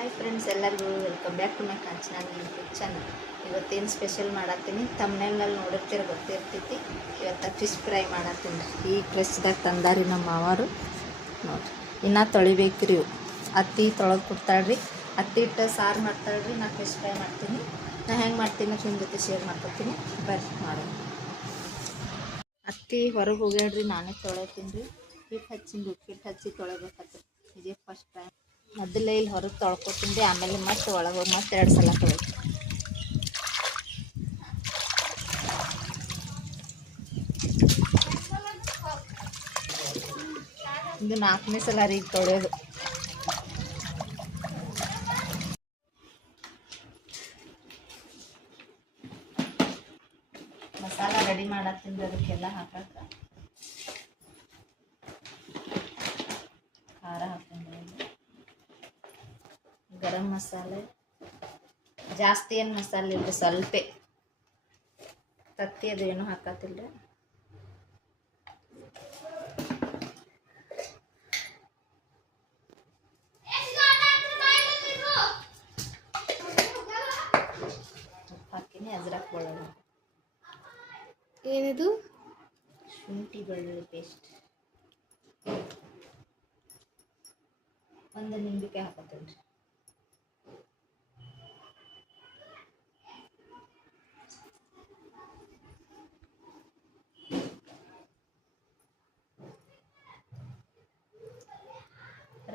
Hi friends, ಎಲ್ಲರಿಗೂ welcome back to my channel YouTube channel. ಇವತ್ತೇನು special ಮಾಡತ್ತೀನಿ ತಮ್ಮನೇಲಿ ನೋಡಿರ್ತೀರ ಗೊತ್ತಿರ್ತೈತಿ. ಇವತ್ತು ಫಿಶ್ ಫ್ರೈ ಮಾಡತ್ತೀನಿ. ಈಗ ಫ್ರೆಶ್ದಾಗ ತಂದಾರಿ ನಮ್ಮ ಮಾವರು. ನೋಡಿರಿ, ಇನ್ನೂ ತೊಳಿಬೇಕ್ರಿ. ಅತ್ತಿ ತೊಳೆದು ಕೊಡ್ತಾಳ್ರಿ. ಅತ್ತಿ ಇಟ್ಟು ಸಾರು ಮಾಡ್ತಾಳ್ರಿ. ನಾ ಫಿಶ್ ಫ್ರೈ ಮಾಡ್ತೀನಿ. ನಾ ಹೆಂಗೆ ಮಾಡ್ತೀನಿ ನಿಮ್ಮ ಜೊತೆ ಶೇರ್ ಮಾಡ್ಕೊತೀನಿ. ಬರ್ರಿ ಮಾಡೋಣ. ಅತ್ತಿ ಹೊರಗೆ ಹೋಗ್ಯಾಡ್ರಿ, ನಾನೇ ತೊಳೆತೀನಿ ರೀ. ಹಿಟ್ಟು ಹಚ್ಚಿಂದು ಹಿಟ್ಟು ಹಚ್ಚಿ ತೊಳೆಬೇಕಾಗ್ತದೆ. ಇದೇ ಫಸ್ಟ್ ಟೈಮ್. ಮೊದಲೇ ಇಲ್ಲಿ ಹೊರಗೆ ತೊಳ್ಕೊತೀನಿ, ಆಮೇಲೆ ಮತ್ತೆ ಒಳಗೆ ಹೋಗಿ ಮತ್ತೆ 2 ಸಲ ತೊಳಿತೀನಿ. ಇದು 4ನೇ ಸಲ ರೀ ತೊಳೆಯೋದು. ಮಸಾಲ ರೆಡಿ ಮಾಡತ್ತೀನಿ. ಅದಕ್ಕೆಲ್ಲ ಹಾಕಕ್ಕ ಖಾರ ಹಾಕ್ತೀನಿ, ಗರಂ ಮಸಾಲೆ ಜಾಸ್ತಿ ಏನು ಮಸಾಲೆ ಇಲ್ಲರಿ, ಸ್ವಲ್ಪ ತತ್ತಿ ಅದು ಏನು ಹಾಕತ್ತಿಲ್ಲ. ಹಾಕಿನಿ. ಅಜ್ರಕ್ ಬೆಳ್ಳುಳ್ಳಿ, ಏನಿದು ಶುಂಠಿ ಬೆಳ್ಳುಳ್ಳಿ ಪೇಸ್ಟ್, ಒಂದು ನಿಂಬೆಕಾಯಿ ಹಾಕತ್ತೀನಿ ರೀ.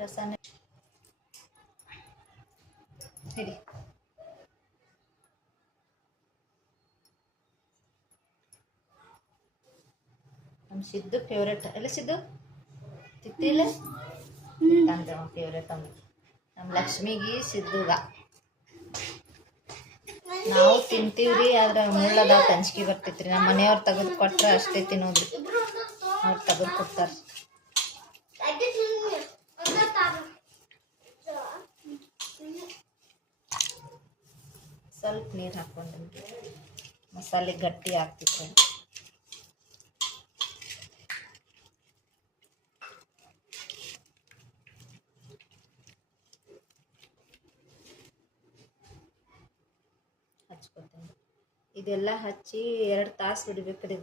ರಸನ ಹಿಡಿ. ನಮ್ಮ ಸಿದ್ದು ಫೇವ್ರೇಟ್. ಎಲ್ಲ ಸಿದ್ದು ತಿತ್ತಿಲ್ಲ ಅಂದ್ರೆ ಫೇವ್ರೇಟ್ ಅಂದ್ರೆ ನಮ್ಮ ಲಕ್ಷ್ಮಿಗೆ ಸಿದ್ದುಗ. ನಾವು ತಿಂತೀವ್ರಿ, ಆದ್ರೆ ಮುಳ್ಳದಾವ ತಂಚಿಕೆ ಬರ್ತೈತ್ರಿ. ನಮ್ಮ ಮನೆಯವ್ರು ತೆಗೆದು ಕೊಟ್ರೆ ಅಷ್ಟೇ ತಿನ್ನೋದ್ರಿ. ಅವ್ರು ತೆಗೆದು ಕೊಡ್ತಾರೆ. ಸ್ವಲ್ಪ ನೀರು ಹಾಕ್ಕೊಂಡ್ರಿ, ಮಸಾಲೆ ಗಟ್ಟಿ ಆಗ್ತಿತ್ತು. ಹಚ್ಕೊತೀನಿ. ಇದೆಲ್ಲ ಹಚ್ಚಿ 2 ತಾಸು ಬಿಡ್ಬೇಕ್ರಿ.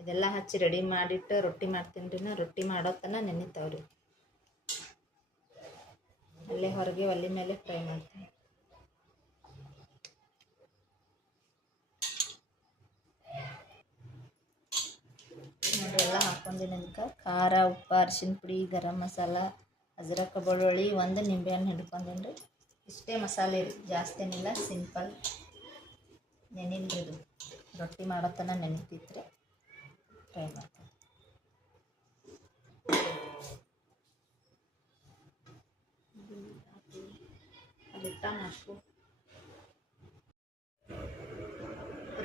ಇದೆಲ್ಲ ಹಚ್ಚಿ ರೆಡಿ ಮಾಡಿಟ್ಟು ರೊಟ್ಟಿ ಮಾಡ್ತೀನಿ ರೀ. ನಾ ರೊಟ್ಟಿ ಮಾಡೋ ತನಕ ನೆನಿತಾವ್ರಿ. ಅಲ್ಲೇ ಹೊರಗೆ ಒಲೆ ಮೇಲೆ ಫ್ರೈ ಮಾಡ್ತೀನಿ. ನೋಡಿ, ಎಲ್ಲ ಹಾಕ್ಕೊಂಡಿನಿ. ಅದಕ್ಕೆ ಖಾರ, ಉಪ್ಪು, ಅರಿಶಿನ ಪುಡಿ, ಗರಂ ಮಸಾಲ, ಅಜ್ರಕ ಬೆಳ್ಳುಳ್ಳಿ, 1 ನಿಂಬೆಹಣ್ಣು ಹಿಡ್ಕೊಂಡೀನಿ ರೀ. ಇಷ್ಟೇ ಮಸಾಲೆ ರೀ, ಜಾಸ್ತಿ ಏನಿಲ್ಲ. ಸಿಂಪಲ್ ನೆನಿಲ್ರಿ. ಇದು ರೊಟ್ಟಿ ಮಾಡೋ ತನಕ ನೆನಿತೈತ್ರಿ. ಫ್ರೈ ಮಾಡ್ತೀನಿ.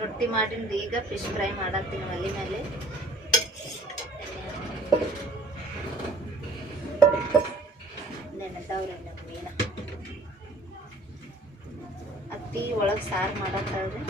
ರೊಟ್ಟಿ ಮಾಡಿಂದ ಈಗ ಫಿಶ್ ಫ್ರೈ ಮಾಡತ್ತೀನಿ ಒಲೆ ಮೇಲೆ. ನೆನೆದವ್ರಿ ನಮ್ಮ ಮೀನ. ಅತ್ತಿ ಒಳಗೆ ಸಾರು ಮಾಡತ್ತಾಳ್ರಿ.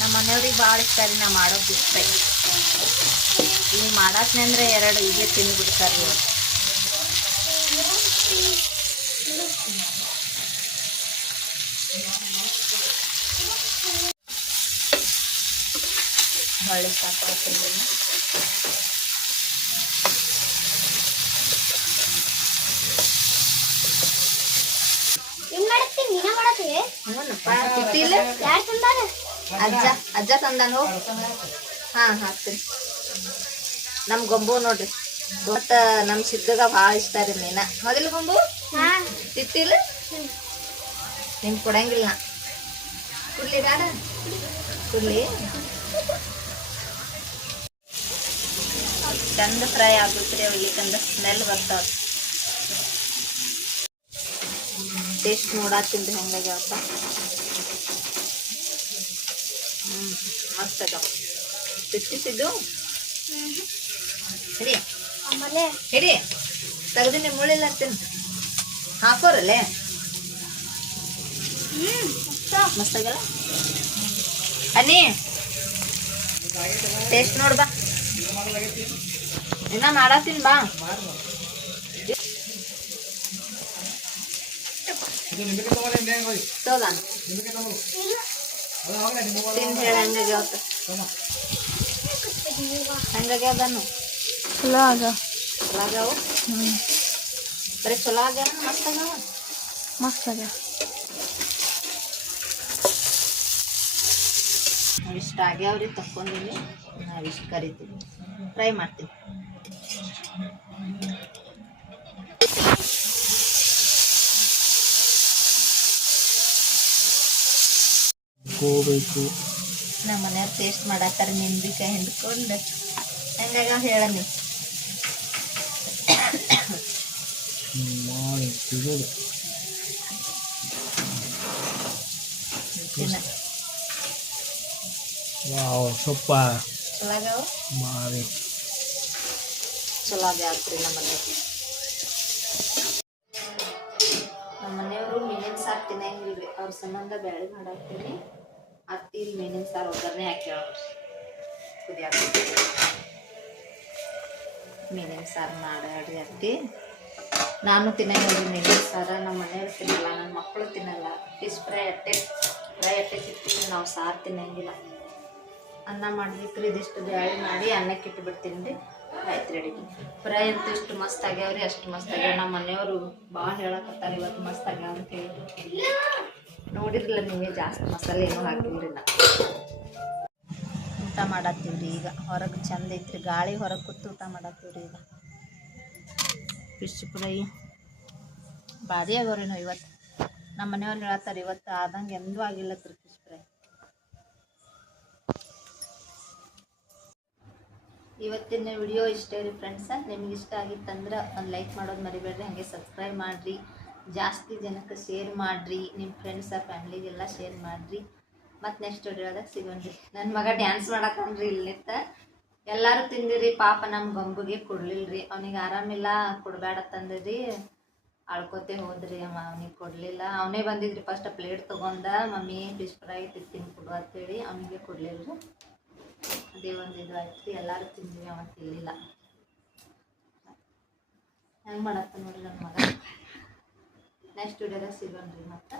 ನಮ್ಮ ಮನೆಯವ್ರಿಗೆ ಭಾಳ ಇಷ್ಟ ರೀ ನಾ ಮಾಡೋ ಫಿಶ್ ಫ್ರೈ. ಈಗ ಮಾಡತ್ನೆ ಅಂದರೆ 2 ಹೀಗೆ ತಿಂದುಬಿಡ್ತಾರೆ ರೀ ಅವ್ರು. ಹೊಳ್ಳಿ ಸಾಕಾಗ್ತೀನಿ. ಅಜ್ಜ ತಂದಾನು. ಹಾಂ, ಹಾಕ್ತೀನಿ. ನಮ್ಮ ಗೊಂಬು ನೋಡ್ರಿ, ಮತ್ತು ನಮ್ಮ ಸಿದ್ಧಗ ಭಾಳ ಇಷ್ಟ ರೀ ಮೀನ. ಹೌದಿಲ್ಲ ಗೊಂಬು? ತಿತ್ತಿಲ್ಲ ನಿಮ್ಗೆ ಕೊಡಂಗಿಲ್ಲ. ಕುಡ್ಲಿ ಬೇಡ? ಕುಡ್ಲಿ. ಚಂದ ಫ್ರೈ ಆಗುತ್ತೆ ಅವಲಿಕ್ಕಂದ ಸ್ಮೆಲ್ ಬರ್ತಾವ. ಟೇಸ್ಟ್ ನೋಡಾತೀನಿ ಹೆಂಗಾಗ್ಯಾವತ್ತ. ಮಸ್ತ್ ಅದಾವ. ಬಿಟ್ಟಿಸಿದ್ದು ಹಿಡಿ ಹಿಡಿ ತೆಗ್ದಿನಿ ಮುಳ್ಳಿಲ್ಲ ತಿನ್ ಹಾಕೋರಲ್ಲೇ ಮಸ್ತ್ ಆಗಲ್ಲ. ಅನ್ನಿ ಟೇಸ್ಟ್ ನೋಡ್ ಬಾ, ಇನ್ನ ಮಾಡತ್ತೀನಿ ಬಾ. ತಿಂದು ಹೇಳ ಹೆಂಗಾಗ್ಯಾವತ್ತ. ಹೆಂಗಾಗ್ಯಾವನು ಚಲೋ ಆಗ್ಯಾವ. ಚಲೋ ಆಗ್ಯಾವ. ಬರೀ ಚಲೋ ಆಗ್ಯಾವ ಮಸ್ತ್ ಆಗ್ಯಾವ. ಮಸ್ತ್ ಆಗ್ಯಾವ. ನಾವಿಷ್ಟು ಆಗ್ಯಾವ್ರಿ ತಕ್ಕೊಂಡಿನಿ. ನಾವಿಷ್ಟು ಕರಿತೀವಿ, ಫ್ರೈ ಮಾಡ್ತೀವಿ. ನಮ್ಮ ಮನೆಯವ್ರು ಟೇಸ್ಟ್ ಮಾಡತ್ತಾರ. ನಿಂಬಿಕಾಯಿ ಹಿಂಡ್ಕೊಂಡು ಹೆಂಗಾಗ ಹೇಳನಿ. ಸೊಪ್ಪ ಚಲೋ ಆಗ್ಯಾವ. ಚಲೋ ಆಗ್ಯಾವ್ರಿ ನಮ್ಮ ಮನೆಯವರು ಮೀನಿನ ಸಾರು ತಿನ್ನಂಗಿಲ್ರಿ. ಅವ್ರ ಸಂಬಂಧ ಬ್ಯಾಳೆ ಮಾಡಾಕ್ತೀನಿ. ಅತ್ತಿ ಮೀನಿನ ಸಾರು ಒಗ್ಗರಣೆ ಹಾಕ್ಯಾಳ. ಕುದಿಯಾಕ ಮೀನಿನ ಸಾರು ಮಾಡ್ಯಾಡ್ರಿ ಅತ್ತಿ. ನಾನು ತಿನ್ನಂಗಿಲ್ರಿ ಮೀನಿನ ಸಾರು. ನಮ್ಮ ಮನೆಯವ್ರು ತಿನ್ನಲ್ಲ, ನನ್ನ ಮಕ್ಕಳು ತಿನ್ನಲ್ಲ. ಫಿಶ್ ಫ್ರೈ ಅಟ್ಟೆ ತಿಂತೀವಿ ನಾವು, ಸಾರು ತಿನ್ನಂಗಿಲ್ಲ. ಅನ್ನ ಮಾಡಿದ್ರಿ ಇದಿಷ್ಟು ಬ್ಯಾಳೆ ಮಾಡಿ ಅನ್ನಕ್ಕೆ ಇಟ್ಟುಬಿಡ್ತೀನಿ ರೀ. ಆಯ್ತು ರೆಡಿ. ಫ್ರೈ ಅಂತೂ ಇಷ್ಟು ಮಸ್ತ್ ಆಗ್ಯಾವ್ರಿ, ಅಷ್ಟು ಮಸ್ತ್ ಆಗ್ಯಾವ. ನಮ್ಮ ಮನೆಯವರು ಭಾಳ ಹೇಳಕತ್ತಾರೆ ಇವತ್ತು ಮಸ್ತ್ ಆಗ್ಯಾವ ಅಂತ ಹೇಳಿ. ನೋಡಿರಲಿಲ್ಲ ನೀವೇ, ಜಾಸ್ತಿ ಮಸಾಲೆ ಏನೂ ಹಾಕಿಲ್ರಿ. ನಾ ಊಟ ಮಾಡತ್ತೀವ್ರಿ ಈಗ. ಹೊರಗೆ ಚಂದ ಐತ್ರಿ ಗಾಳಿ, ಹೊರಗೆ ಕೂತು ಊಟ ಮಾಡತ್ತೀವ್ರಿ ಈಗ. ಫಿಶ್ ಫ್ರೈ ಭಾರಿ ಆಗ್ಯಾವ್ರಿ. ನಾವು ಇವತ್ತು ನಮ್ಮ ಮನೆಯವ್ರು ಹೇಳತ್ತಾರೆ ಇವತ್ತು ಆದಂಗೆ ಎಂದೂ ಆಗಿಲ್ಲತ್ರಿ ಫಿಶ್ ಫ್ರೈ. ಇವತ್ತಿನ ವಿಡಿಯೋ ಇಷ್ಟೇ ರೀ ಫ್ರೆಂಡ್ಸ. ನಿಮ್ಗೆ ಇಷ್ಟ ಆಗಿತ್ತಂದ್ರೆ ಒಂದು ಲೈಕ್ ಮಾಡೋದು ಮರಿಬೇಡ್ರಿ. ಹಾಗೆ ಸಬ್ಸ್ಕ್ರೈಬ್ ಮಾಡಿರಿ, ಜಾಸ್ತಿ ಜನಕ್ಕೆ ಶೇರ್ ಮಾಡಿರಿ, ನಿಮ್ಮ ಫ್ರೆಂಡ್ಸ ಫ್ಯಾಮ್ಲಿಗೆಲ್ಲ ಶೇರ್ ಮಾಡಿರಿ. ಮತ್ತು ನೆಕ್ಸ್ಟ್ ವಿಡಿಯೋದಾಗ ಸಿಗೋಣ್ರಿ. ನನ್ನ ಮಗ ಡ್ಯಾನ್ಸ್ ಮಾಡತ್ತನ್ರಿ ಇಲ್ಲಿತ್ತ. ಎಲ್ಲರೂ ತಿಂದಿರಿ ಪಾಪ. ನಮ್ಮ ಗಂಬುಗೆ ಕೊಡ್ಲಿಲ್ರಿ, ಅವನಿಗೆ ಆರಾಮಿಲ್ಲ, ಕೊಡಬೇಡತ್ತಂದ್ರಿ. ಅಳ್ಕೋತೆ ಹೋದ್ರಿ ಅಮ್ಮ, ಅವನಿಗೆ ಕೊಡಲಿಲ್ಲ. ಅವನೇ ಬಂದಿದ್ರಿ ಫಸ್ಟ್ ಪ್ಲೇಟ್ ತೊಗೊಂಡ, ಮಮ್ಮಿ ಫಿಶ್ ಫ್ರೈ ತಿಂತೀನಿ ಕೊಡು ಅಂತೇಳಿ. ಅವನಿಗೆ ಕೊಡಲಿಲ್ರಿ. ಅದೇ ಒಂದು ಇದು ಆಯ್ತು ರೀ. ಎಲ್ಲರೂ ತಿಂದ್ವಿ, ಅವ ತಿನ್ನಲಿಲ್ಲ. ಹೆಂಗೆ ಮಾಡತ್ತ ನೋಡ್ರಿ ನನ್ನ ಮಗ. ನೆಕ್ಸ್ಟ್ ವಿಡಿಯೋದಾಗ ಸಿಗೋಣ್ರಿ. ಮತ್ತು